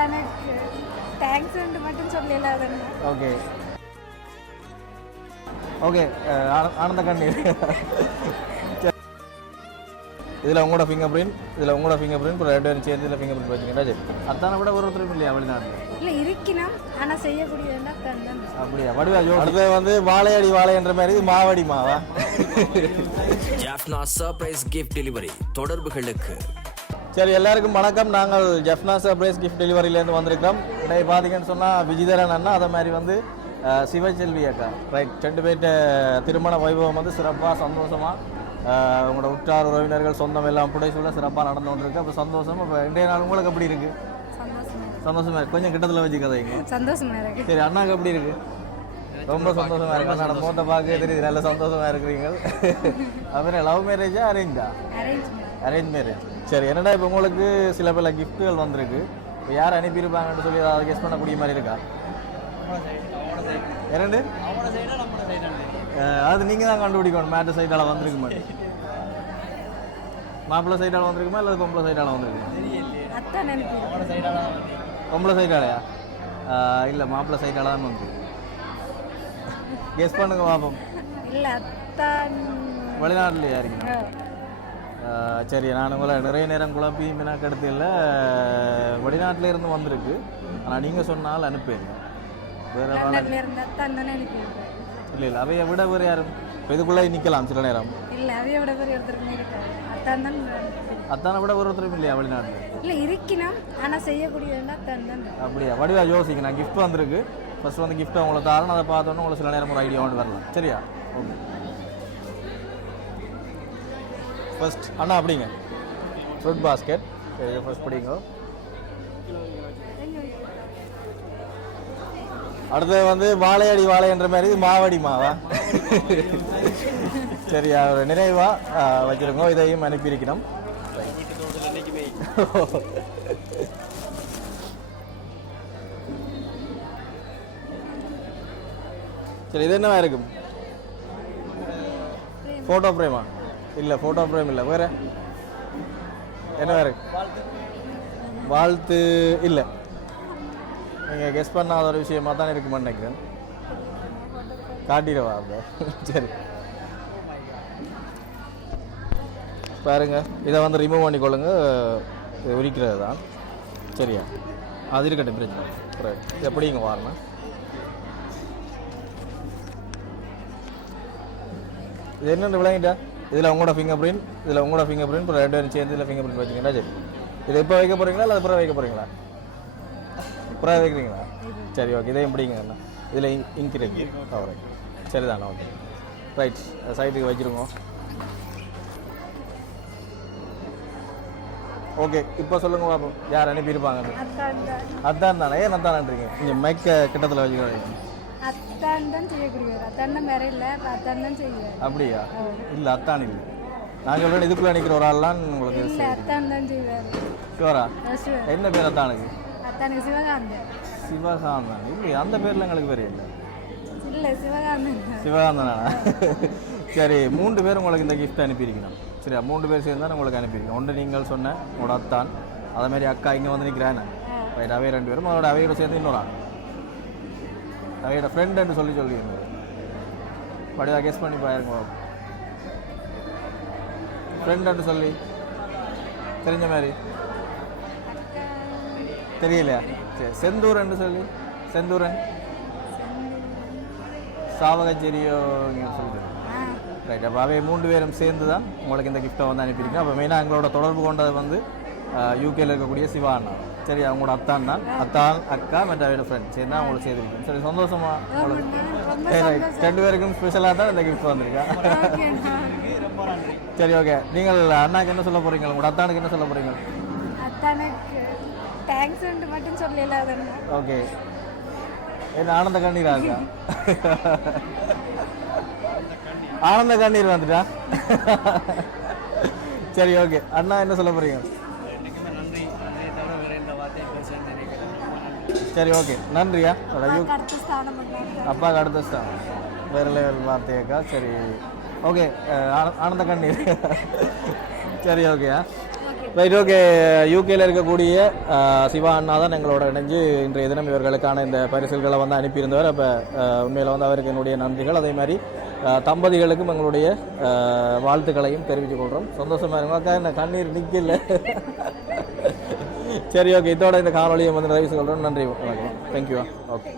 தனக்கு தேங்க்ஸ் மட்டும் சொல்லல ஓகே ஓகே ஆனந்த கண்ணீர். இதில் உங்களோட ஃபிங்கர் பிரிண்ட் இதில் உங்களோட ஃபிங்கர் பிரிண்ட் ரெண்டு பேரும் சேர்ந்து இதில் ஃபிங்கர் பிரிண்ட் வச்சுக்கிட்டா சரி. அத்தானை விட ஒரு ஒருத்தரும் இல்லையா வெளிநாட்டில்? இல்லை இருக்கணும் ஆனால் செய்யக்கூடியதுன்னா தந்தன் அப்படியா வடிவா ஜோ அடுத்தது வந்து வாழையடி வாழை என்ற மாதிரி மாவடி மாவா? ஜாஃப்னா சர்ப்ரைஸ் கிஃப்ட் டெலிவரி தொடர்புகளுக்கு. சரி எல்லாருக்கும் வணக்கம். நாங்கள் ஜெஃப்னா சர்ப்ரைஸ் கிஃப்ட் டெலிவரியிலேருந்து வந்திருக்கிறோம். இன்னைக்கு பார்த்தீங்கன்னு சொன்னால் விஜிதரன் அண்ணா அதே மாதிரி வந்து சிவச்செல்வி அக்கா. ரைட் ரெண்டு பேர்ட்ட திருமண வைபவம் வந்து சிறப்பாக சந்தோஷமாக உங்களோட உற்றார் உறவினர்கள் சொந்தம் எல்லாம் புடைசூழ சிறப்பாக நடந்து கொண்டிருக்கு. அப்போ சந்தோஷம் இப்போ இன்றைய நாள் உங்களுக்கு எப்படி இருக்குது சந்தோஷமா இருக்கு. சந்தோஷமா இருக்கு. கொஞ்சம் கிட்டத்தில் வச்சு கதைங்க. சந்தோஷமா இருக்கு. சரி அண்ணாக்கு எப்படி இருக்கு? ரொம்ப சந்தோஷமா இருக்கு. அண்ணா மோட்டை பார்க்க தெரியுது. நல்ல சந்தோஷமா இருக்கிறீங்க. அப்புறம் லவ் மேரேஜா அரேஞ்சா அரேஞ்ச் மேரேஜ் சரி என்னடா இப்போ உங்களுக்கு சில பல கிஃப்ட்டுகள் வந்திருக்கு? இப்போ யார் அனுப்பியிருப்பாங்கன்னு சொல்லி அதை கெஸ் பண்ணக்கூடிய மாதிரி இருக்கா? அஹ், அது நீங்கள் தான் கண்டுபிடிக்கணும். மேட்டு சைடால் வந்திருக்க மாட்டேன் மாப்பிள்ளை சைடால் வந்திருக்குமா இல்லை பொம்பளை சைடால் வந்திருக்கு? பொம்பளை சைடாலையா இல்லை மாப்பிள்ளை சைடால தான் வந்து கெஸ் பண்ணுங்க பாப்போம். இல்லை. ஆஹ் சரி நான் உங்களை நிறைய நேரம் குழப்பி மினாக்கடுத்து இல்லை வெளிநாட்டில இருந்து வந்திருக்கு. ஆனால் நீங்கள் சொன்னால் அனுப்பிடுங்க வேறு இல்லை இல்லை அவைய விட வேறு யாரும் இப்போ இதுக்குள்ளே நிற்கலாம் சில நேரம். இல்லை அவைய விட பெரிய ஒருத்தருக்குமே அத்தான் தான் அத்தானை விட ஒரு ஒருத்தரும் இல்லையா வெளிநாட்டில்? இல்லை இருக்கணும் ஆனால் தான் அப்படியா? வடிவா யோசிங்க. நான் gift வந்திருக்கு. ஃபர்ஸ்ட் வந்து gift உங்களை தாரணும். அதை பார்த்தோன்னே உங்களுக்கு சில நேரம் ஒரு ஐடியா ஒன்று வரலாம். சரியா? ஓகே ஃபர்ஸ்ட் அண்ணா அப்படிங்க. ஃப்ரூட் பாஸ்கெட் சரி ஃபர்ஸ்ட் பிடிங்க. அடுத்தது வந்து வாழையடி வாழை என்ற மாதிரி மாவடி மாவா? சரி ஒரு நிறைவா ஆ, வச்சிருக்கோம் இதையும் அனுப்பியிருக்கிறோம் சரி இது என்னவா இருக்கும்? ஃபோட்டோ ஃப்ரேமா இல்லை ஃபோட்டோ ஃப்ரேம் இல்லை. வேறு? என்ன வேறு? வாழ்த்து இல்லை. நீங்கள் கெஸ் பண்ணாத ஒரு விஷயமா தான் இருக்குமான்னு நினைக்கிறேன். காட்டிடவா அப்போ? சரி. பாருங்க இதை வந்து ரிமூவ் பண்ணிக்கொள்ளுங்க. இது உரிக்கிறது தான் சரியா? அது இருக்கட்டும் பிரச்சனை எப்படி எப்படிங்க வாரணும்? இது என்னென்னு விளங்கிட்டா இதில் உங்களோட ஃபிங்கர் பிரிண்ட் இதில் உங்களோட ஃபிங்கர் பிரிண்ட் ரெண்டு பேரும் சேர்ந்து இதில் ஃபிங்கர் பிரிண்ட் வச்சுக்கிட்டா சரி. இதை இப்போ வைக்க போகிறீங்களா இல்லை அப்புறம் வைக்க போகிறீங்களா அப்புறம் வைக்கிறீங்களா? சரி ஓகே இதையும் பிடிங்க இதில் இங்க் இருக்கு. அவரை சரிதாண்ணா ஓகே ரைட் சைட்டுக்கு வச்சுருங்க. ஓகே இப்போ சொல்லுங்க பாப்போம் யார் தான் அதான் தானே? ஏன் அதான்ன்றீங்க இங்கே மைக்க கிட்டத்தில் வச்சுக்கிறீங்க அத்தான் தான் செய்யக்கூடியவர். அத்தான் தான் வேற இல்லை இப்போ அத்தான் தான் செய்வார். அப்படியா? இல்லை அத்தான் இல்லை. நான் சொல்கிறேன் இதுக்குள்ளே நிற்கிற ஒரு ஆள்லாம் உங்களுக்கு அத்தான் தான் செய்வார். என்ன பேர் அத்தானுக்கு? அத்தானுக்கு சிவகாந்தன். அந்த பேரில் எங்களுக்கு பேர் இல்லை இல்லை சிவகாந்தன். தான். சிவகாந்தனா? சரி மூன்று பேர் உங்களுக்கு இந்த gift அனுப்பியிருக்கணும். சரியா? மூன்று பேர் சேர்ந்து தான் உங்களுக்கு அனுப்பியிருக்கோம் ஒன்று நீங்கள் சொன்ன உங்களோட அத்தான். அதே மாதிரி அக்கா இங்கே வந்து நிற்கிறானே ரைட் அவைய ரெண்டு பேரும் அவரோட அவையோட சேர்ந்து இன்னொரு ஆள். அவையோட ஃப்ரெண்டுன்னு சொல்லி சொல்லியிருந்தது படிவா கெஸ் பண்ணி பாருங்க. ஃப்ரெண்டுன்னு சொல்லி. தெரிஞ்ச மாதிரி. தெரியலையா? சரி செந்தூரன் சொல்லி. செந்தூரன். சாவகச்சேரியோ சொல்லுது ஆ. ரைட் அப்போ அவை மூன்று பேரும் சேர்ந்து தான் உங்களுக்கு இந்த கிஃப்ட்டை வந்து அனுப்பியிருக்கேன். அப்போ மெயினாக எங்களோட தொடர்பு கொண்டது வந்து யூகேல இருக்கக்கூடிய சிவா அண்ணா. சரி அவங்களோட அத்தான் தான் அத்தான் அக்கா மற்ற அவரோட ஃப்ரெண்ட் சேர்ந்து தான் உங்களுக்கு சேர்த்துருக்கோம் சரி சந்தோஷமா? சரி. ரெண்டு பேருக்கும் ஸ்பெஷலாக தான் இந்த கிஃப்ட் வந்திருக்கா? சரி ஓகே நீங்கள் அண்ணாக்கு என்ன சொல்ல போறீங்க? உங்களோட அத்தானுக்கு என்ன சொல்ல போறீங்க? தேங்க்ஸ் மட்டும் சொல்லல ஓகே என்ன? ஆனந்த கண்ணீரா இருக்கா? ஆனந்த கண்ணீர் வந்துட்டா? சரி ஓகே அண்ணா என்ன சொல்ல போறீங்க? சரி ஓகே நன்றியா? அடுத்த ஸ்தானம் அப்பாவுக்கு அடுத்த ஸ்டான் வேறு லெவல் வார்த்தையாக்கா சரி. ஓகே ஆனந்த கண்ணீர். சரி ஓகேயா ஓகே ரைட் ஓகே யூகேல இருக்கக்கூடிய சிவா அண்ணா தான் எங்களோட இணைஞ்சு இன்றைய தினம் இவர்களுக்கான இந்த பரிசுகளை வந்து அனுப்பியிருந்தவர். அப்போ உண்மையில் வந்து அவருக்கு என்னுடைய நன்றிகள். அதே மாதிரி தம்பதிகளுக்கும் எங்களுடைய வாழ்த்துக்களையும் தெரிவித்துக் கொள்கிறோம் சந்தோஷமா இருக்கும் அக்கா என்ன கண்ணீர் நிற்கல சரி ஓகே இதோட இந்த காணொலியை வந்து நிறைவு சொல்கிறோம் நன்றி வணக்கம். Thank you okay